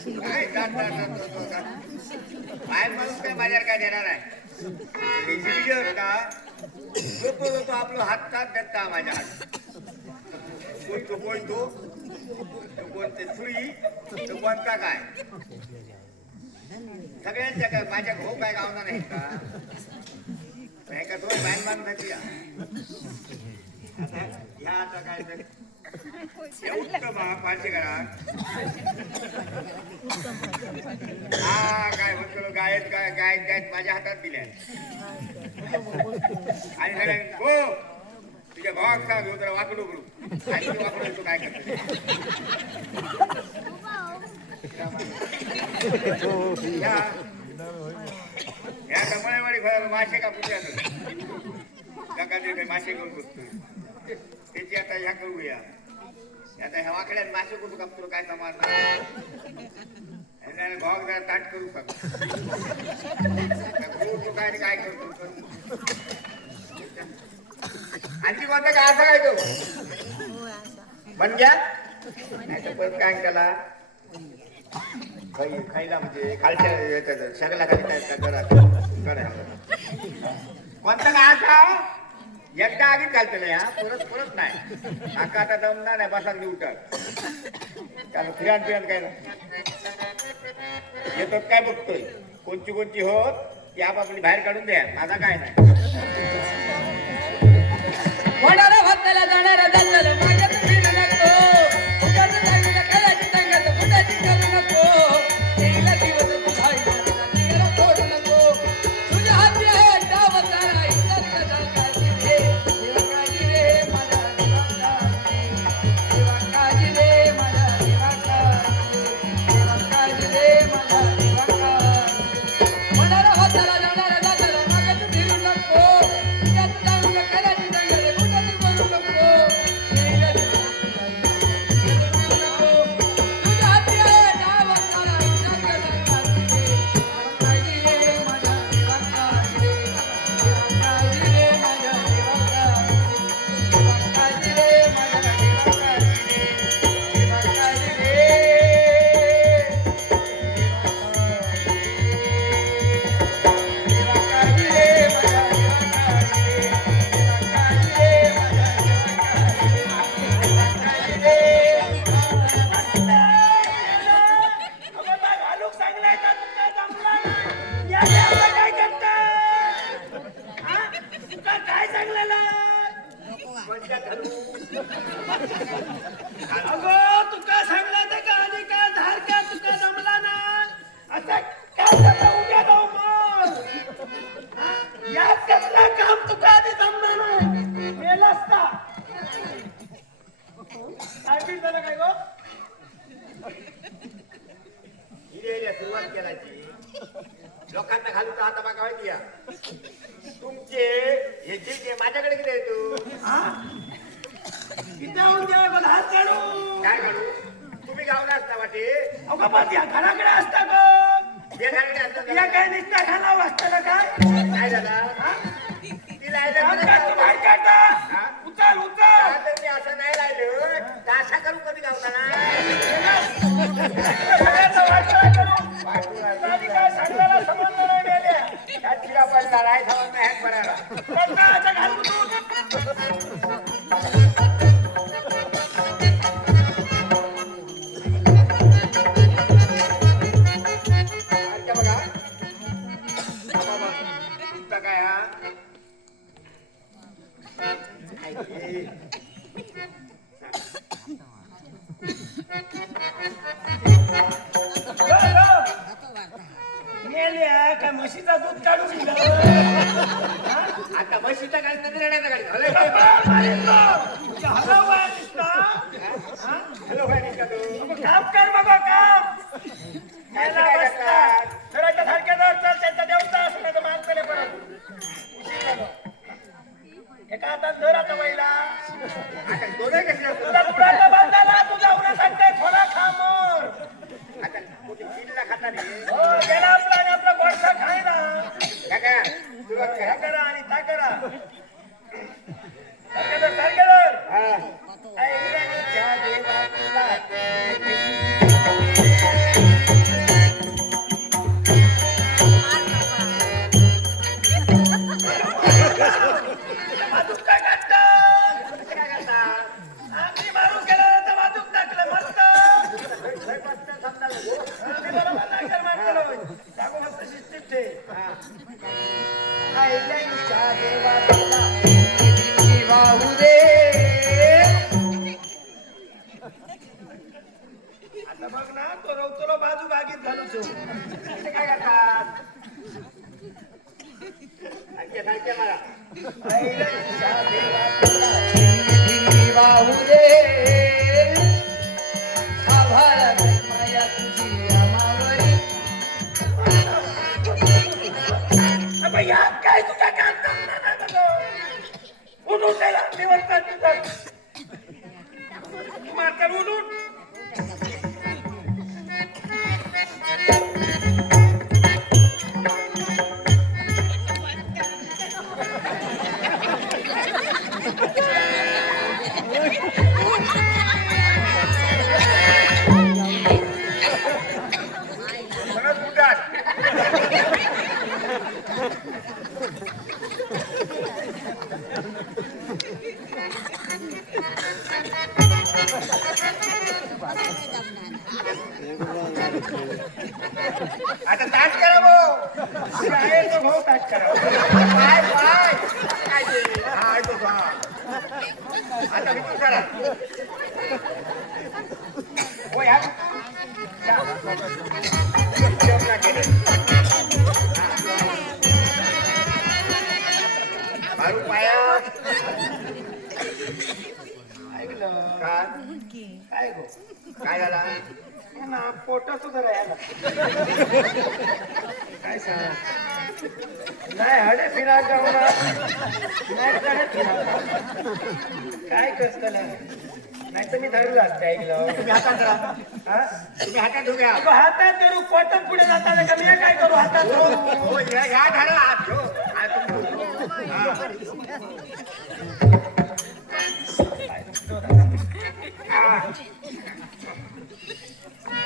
काय माणूस काय माझ्यावर काय देणार आहे रेसिपी होता तो आपलं हात हात देता माझ्या हात कोण तो कोणते सुई तो कोणता काय सगळ्यांच्या काय माझ्या भाऊ काय गावना नाही का नाही का तो बाहेर बांधून ह्या आता काय उत्तम पाचशे करा हा काय म्हणतो गायत काय गायत गायत माझ्या हातात दिल्या आणि सगळ्या हो तुझ्या भावाक सांग हो जरा वाकडू करू आणि वाकडू तू काय करतो या कमळेवाडी मासे का पुढे काका मासे घेऊन बसतोय त्याची आता ह्या करूया आता ह्या वाकड्यात मासे कुठं कापतो काय समाज भाग जरा ताट करू का तू काय काय करतो आणखी कोणता काय असं काय तो म्हणजे नाही तर परत काय त्याला खायला म्हणजे खालच्या सगळ्या खाली कोणता काय असा एकदा आधीच घालतो नाही हा परत नाही काका आता दमणार नाही बसा उठत त्याला फिरान काय येतो काय बघतोय कोणची होत ती आपापली बाहेर काढून द्या माझा काय नाही सुरुवात केलाची लोकांना घालू तर आता बघा माहिती तुमचे हे जे माझ्याकडे किती येतो काय काढू तुम्ही गावला असता वाटे घराकडे असता काय निसता घाला वाचताना काय झाला उचल उचल मी असं नाही राहिलं अशा करू कधी गावताना काय सांगताना संबंध नाही मेल्या चिरा पडला राय संबंध हॅक पडायला काय म्हशीचा दूध काढून आता म्हशीचा गाडी नदी रेड्याचा गाडी हॅलो काम कर बाबा काम घराच्या सारख्या त्यांचा देवता असं नाही तर माणसाने परत एका हातात धर आता पहिला तुझा पुढाचा बांधाला तुझा उन्हा सांगताय थोडा खामोर आता मोठी किल्ला खाता नाही गेला आपला आणि आपला गोडसा खाय ना तुला करा आणि ता करा सारखेदर ते बरोबर नाही कर मारतलो जागो मस्त शिस्तीत ठे आईच्या देवाला वाहू दे आता बघ ना तो रवतलो बाजू बागीत घालू छो काय करतात खालच्या मला आईच्या देवाला वाहू दे आभाळ माया तुझी अमावरी अबे यार काय तू काय काम करणार ना उठून त्याला निवंत तुझं तू मारकर उठून आता ताट करा भाऊ आहे तो भाऊ ताट करा पाय पाय काय ते? हा ऐकतो हा. आता विचार करा हो यार जेवणा केले मारू पाया ऐकलं काय काय गो काय झाला ना पोटा सुद्धा राहिला काय सांग नाही हडे फिरा जाऊना नाही कडे फिरा काय कसतला नाही तर मी धरलं असतं ऐकलं तुम्ही हातात धरा हा? तुम्ही हातात धुया अगं हातात धरू पोटात पुढे जाताना का मी काय करू हातात धरू हो या धरा हात ठेव हात ठेव. हा.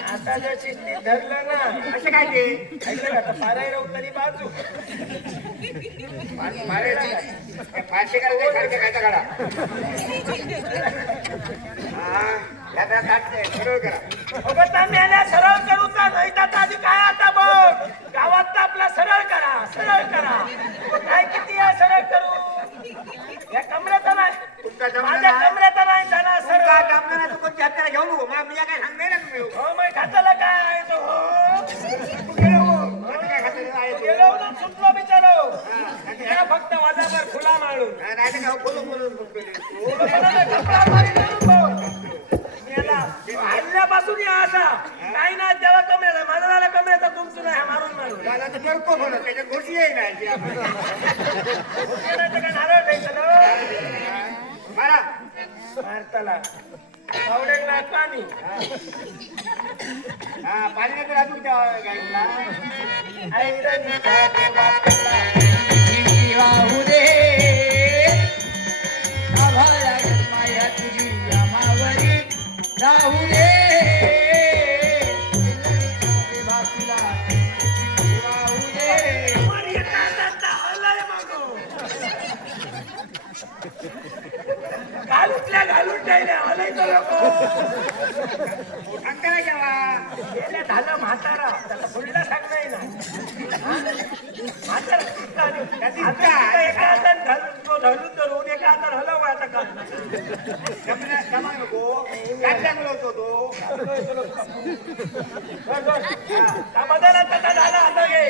आता जर शिस्तीत धरलं ना असं काय ते ऐकलं का पाराय रवतली बाजू फारसे करायचे सारखे खायचा काढा हा या जरा ताट सरळ करा अगं तांबे आल्या सरळ करू का नाही तर आधी काय आता बघ गावात तर आपला सरळ करा काय किती आहे सरळ करू या कमरेचा नाही तुमचा जमला माझ्या ना? कमरेचा नाही जाणार तुमचा सरळ जमला ना तू कोणत्या हाताला घेऊ नको मग मी काय सांगणार ना तुम्ही हो मग खाताला काय तो हो तू गेलो हो. आता काय खाते आहे तू? गेलो ना सुटलो बिचारो हा, नाही या फक्त वाजाभर फुला माळून तर काय बोलून कपडा मारी धरून भाऊ. मेला. हल्ल्यापासून या असा काही नाही तेव्हा कमरेला माझा झाला कमरेचा तुमचं नाही हा मारून मला तर करतो म्हणून त्याच्यात घोटी आहे नाही काय नारळ द्यायचं ना मारा भारताला आवडेल पाणी हा पाणी नाही तर अजून त्या गाईला वाहू दे आभाळा माया तुझी आमावरी राहू दे बाकीला वाहू दे घालून ठेवल्या आलंय तर अंकला जेवा झालं म्हातारा त्याला पुढला सांगता ना म्हातारा एका हातात धरून धरून एका हातात हलव आता का जमा नको काय चांगलं होतो तो बदल आता झाला आता घे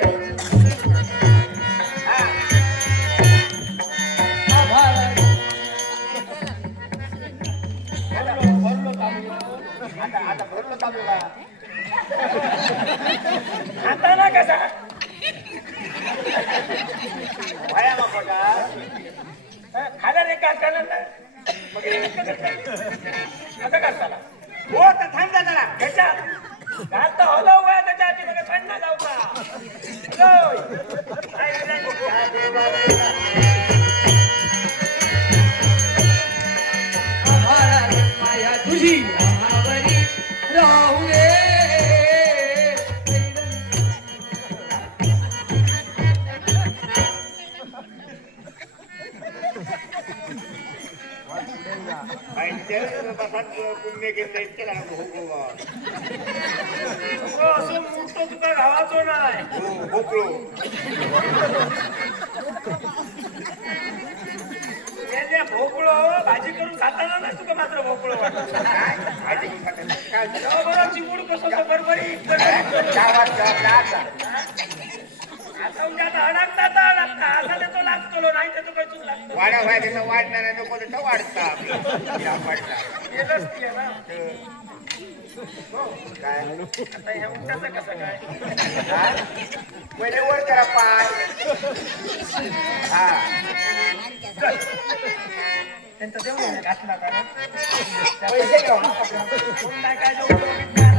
आता भरलो चालू का आता ना कसा वया मग मोठा खाला रे का ना मग असं करताना हो तर थांब जा जरा त्याच्यात घालता हलव वया त्याच्या आधी मग थंड जाऊ का माया तुझी आमावरी राहू दे पुण्य घेतलं इतकं खावाचो नाही हो भोपळो ते भोपळो भाजी करून खाताना नाही तुका मात्र भोपळो वाटत काय भाजी करून खातात? काय बरोबर चिमूड कसं बरोबरी गावात आता आता म्हणजे आता अडकता असा देतो लागतो नाही तर तो काही चूक लागतो वाड्या व्हायला तर वाढणार आहे, नको तर वाढता वाढता केलंच ते ना काय आता ह्या उंटाचं कसं काय काय? पहिले वर करा पाय हा त्यांचा देऊन घातला कारण पैसे घेऊ कोण नाही काय जाऊ